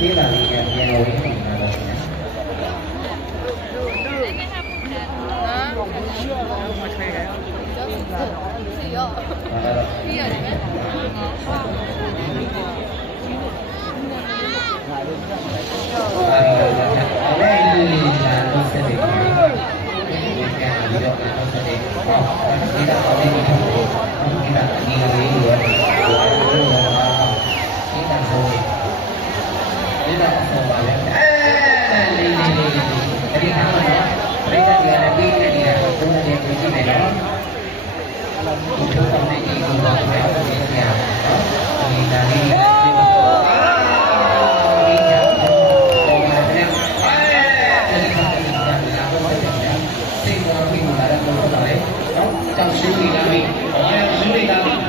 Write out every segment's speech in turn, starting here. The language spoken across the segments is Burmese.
Thế là vì nhà ngồi cái mình là được nhé. Ở đây là tôi sẽ để kita boleh kita ini dua kita boleh kita boleh jadi kamu mereka dia ada pilih dia punya dia kunci dia itu sampai di dua mereka dia ini dari trong suy nghĩ là mình có ai suy nghĩ là mình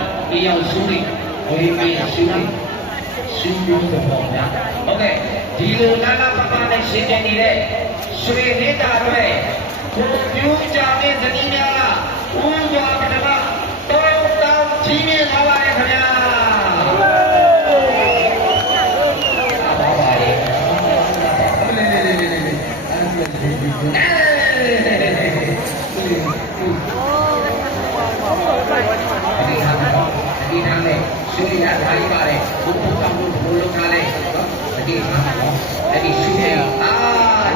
yêu suy nghĩ với mình suy nghĩ suy nghĩ của mình nhá ok thì luôn là papa này suy nghĩ đấy suy nghĩ ta rồi cô chú cha nên dân đi nhà uống vào cái đó tôi tao chỉ biết là vậy thôi nha đi nam này suy nghĩ là thái ba này cũng không cầm luôn một lúc nào này đi nam này đi suy nghĩ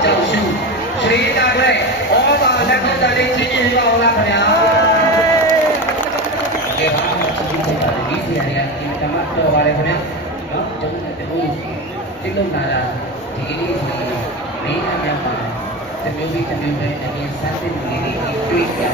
chào suy nghĩ ta đây ó bà đang ta đi suy nghĩ vào là phải à cái đó suy nghĩ là đi suy nghĩ là kita mak tu ada punya jangan ada itu nara thì cái gì mấy anh em mà tapi kami satu begini itu ya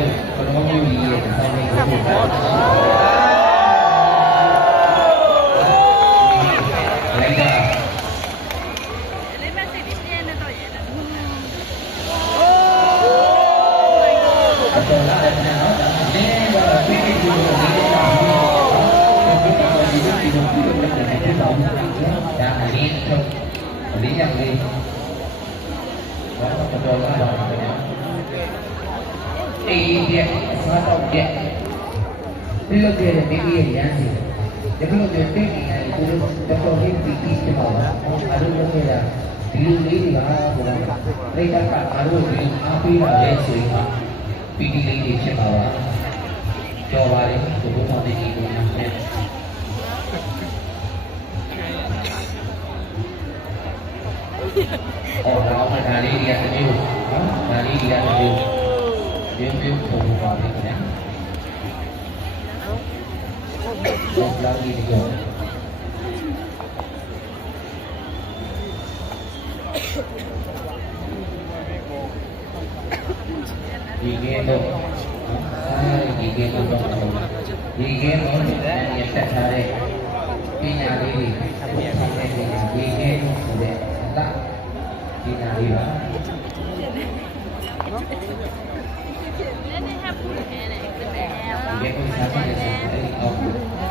လို့ဘုရားမျိုးကြီးရဲ့တောင်းလေးကိုပို့တာလိုက်တာအတော်လာတယ်နော်ဒီဘာဖြစ်ဖြစ်ဒီလိုလေးတာဒီလိုဒီလိုဒီလိုလက်နဲ့ဖြစ်တော့ဒါအရင်တော့အလေးရလေးဘာတော်လာတော့အေးပြစားတော့ပြဒီလိုကြတဲ့မိမိရဲ့ရန်စီဒီလိုကြတဲ့တိတ်နေရတယ်ဒီလိုတော်လေးပြီးပြီးပါလားအဲ့လိုလုပ်ရတာဒီလိုလေးတွေကဘုရားလိတ်တကအားလို့ဒီအားပေးတာလဲဆိုရင်ပီတီလေးတွေဖြစ်ပါပါကြော်ပါတယ်ဘုရားတည်းကြီးကိုနားနဲ့အော်တော့ဒါလေးတွေကတမျိုးနော်ဒါလေးတွေကတမျိုးပြင်းပြင်းပုံပါလိမ့်မယ်ဟုတ်လားဒီကြောဒီကဲတော့ဒီကဲတော့ဒီကဲတော့ရတက်ထားတဲ့ပညာလေးတွေဆောင်တဲ့ဒီကဲဆိုတဲ့အတာပညာလေးပါဒီကိုစားတဲ့အောက်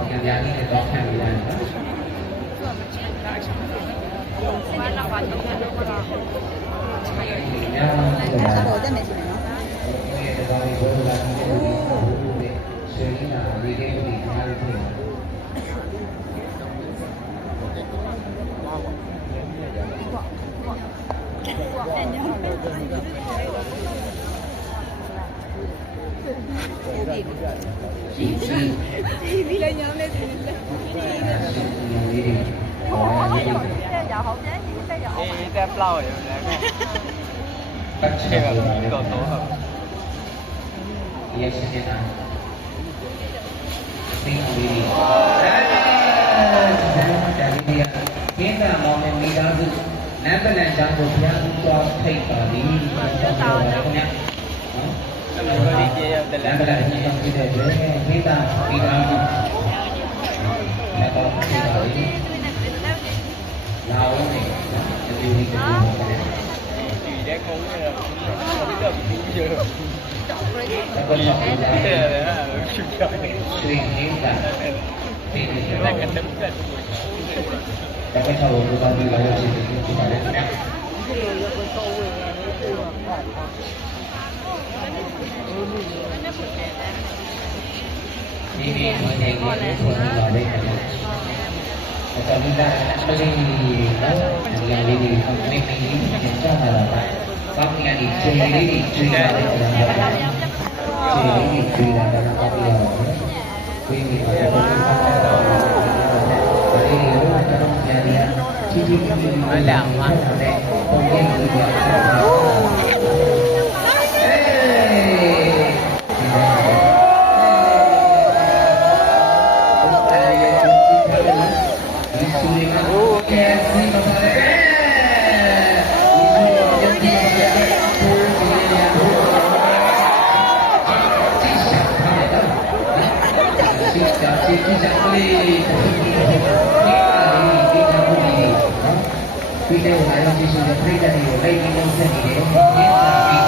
ဉာဏ်ရည်နဲ့တော့ခံရရတယ်နော်အဲ့ဒါတက်မယ်ဆိုရင်နော်ဒီကောင်ကိုဘယ်လိုလဲဒီလိုဆွေးနွေးတာဒီကိစ္စကိုအားလုံးသိတယ်ဒီလည်းညောင်းနေတယ်တက်ပလောက်ရမယ်ပတ်ချေကတော့yes yes ဒီအဝေးဒါဒီကကျင်းတာမောင်နဲ့မိသားစုနန်းပလန်ချောင်းကိုဘုရားသူသွားထိတ်ပါလိမ့်ဆက်တော်ပါခင်ဗျာနော်အဲ့တော့ဒီကျေရတလန်ပလန်ချောင်းဖြစ်တဲ့အတွက်မိသားမိသားစုနဲ့တော့ထိတ်ပါလိမ့်လာဦးနေဒီလိုဒီလိုဒီတဲ့ကုန်းရတာဒီတော့ပြီးရတော့ဘယ်လိုလဲရှုပ်ရတယ်ဆွေးနေတာဒီလိုလည်းကတော့တက်တယ်ဒါကစားလို့ဘာလို့လာရချင်တယ်ဒီမှာလည်းနော်ဒီလိုရတော့ဝယ်ရတယ်ပို့တော့ဒီဒီဝင်နေကိုဆိုနေပါလေအဲ့ဒါဒီကပလင်းနော်ဒီလေးကိုအမေမင်းကြီးကြောက်လာတာဘာမှမလုပ်ချေလေးတွေကျွေးရတယ်ဆိုတာပါခြေလေးတွေကျွေးလာတာတော့ပြရအောင်ဝေးနေပါတော့ဒီကတော့ဒီလိုတော့ပြန်ရချီချီချင်းမလာမှာတဲ့ပုံရိပ်ကြီးပါပြီးတဲ့အခါကျတော့ဒီလိုပြိတ္တတွေကိုလိုက်ပြီးတော့ဆက်နေတယ်။ဒီလိုပြီး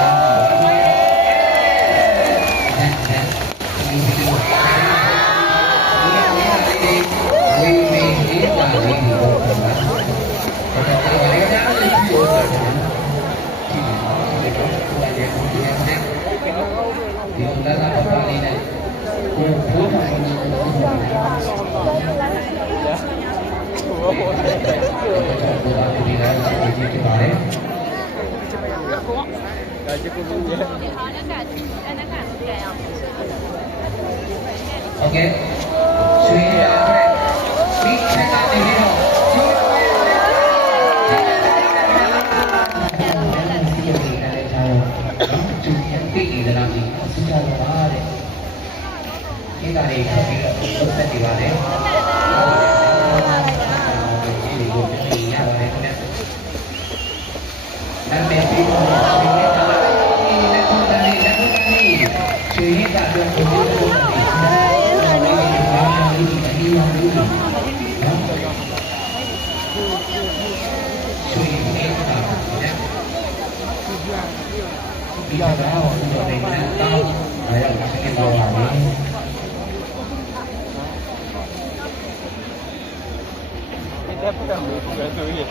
โอเคဆွေးရတဲ့ဒီချက်ကနေပြီးတော့သူတိတ်နေတာကြီးစကြဝဠာတဲ့ဒီကနေ့ဆက်ပြီးတော့ဆက်နေပါတယ်ဒီလိုပြင်ရပါတယ်ခင်ဗျာနာမည်ပြီးတော့ဒီနေ့တော့ဒီနေ့တော့ဒီနေ့ ရွှေရင်းကတော့ဘုရားတော်ကိုဒီမှာဒီမှာရွှေရင်းကတော့ဒီတော့တော့ဒီတော့နေတော့အဲရစကေတော့ပါမယ် တက်ပတ်လို့ပဲဆိုရင်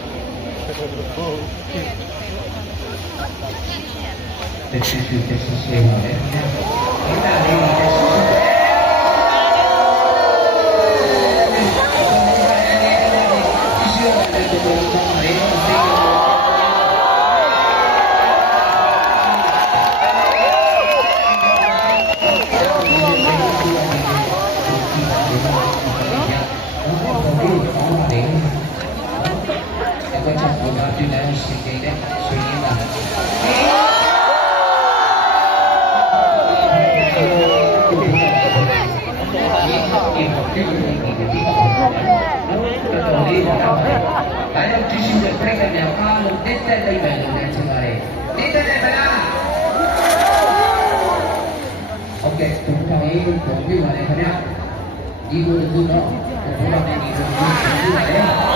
This is shame on it. Okay, kami kopi mana kena? Ibu itu no, pulang ini ibu itu mana?